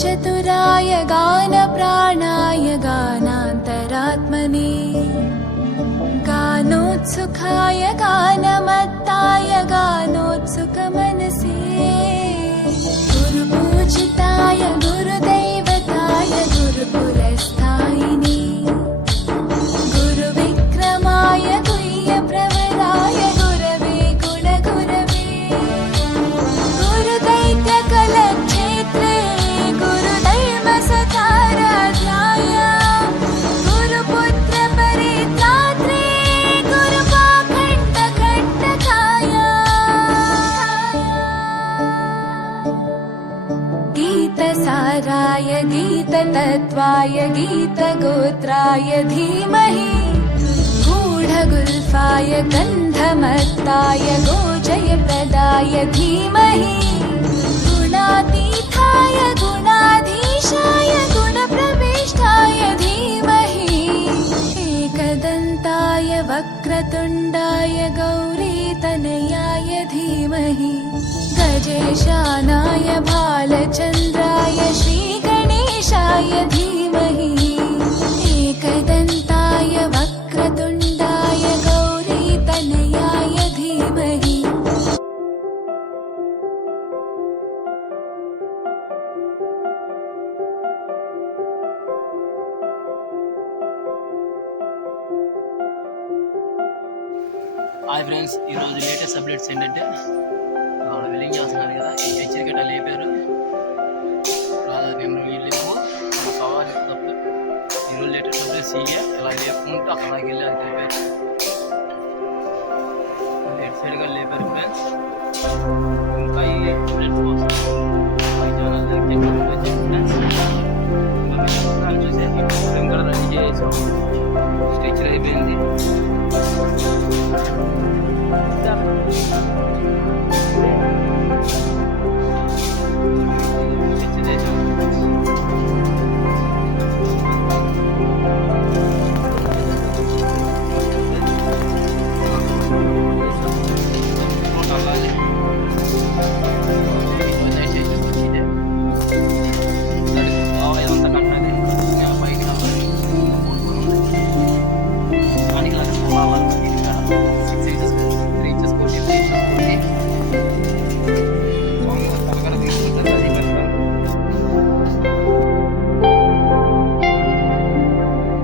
चतुराय गानप्राणाय गानान्तरात्मने गानोत्सुकाय गानमत्ताय गानोत्सुकमनसे गुरुपूजिताय गुरुदैवताय गुरुकुलस्थायिने गुरुविक्रमाय गुह्यप्रवराय गुरवे गुणगुरवे गुरुदैत्यकलक्षेत्रे गुरुधर्मसताराध्याय गुरुपुत्रपरित्रात्रे गुरुपाखण्डकण्टकाय गीतसाराय गीततत्त्वाय गीतगोत्राय धीमहि गूढगुल्फाय गन्धमत्ताय गोजयप्रदाय धीमहि गुणातीताय गुणाधीशाय गुणप्रविष्टाय धीमहि एकदन्ताय वक्रतुण्डाय गौरीतनयाय धीमहि गजेशानाय भालचन्द्राय श्रीगणेशाय धीमहि एकदन्ताय वक्रतुण्डाय गौरीतनयाय धीमहि హాయ్ ఫ్రెండ్స్, ఈరోజు లేటెస్ట్ అప్డేట్స్ ఏంటంటే వెల్లింగ్ చేస్తున్నారు కదా, హెచ్చరికట లేపారు. మేము లేవు, మన సవాల్ తప్పు. ఈరోజు లేటెస్ట్ అప్డేట్స్ ఇయ్యే ఇలా లేపుకుంటూ అక్కడికి వెళ్ళి అది లేపారు. లేట్ సైడ్గా లేపారు ఫ్రెండ్స్. ఇంకా ఈ అప్డేట్స్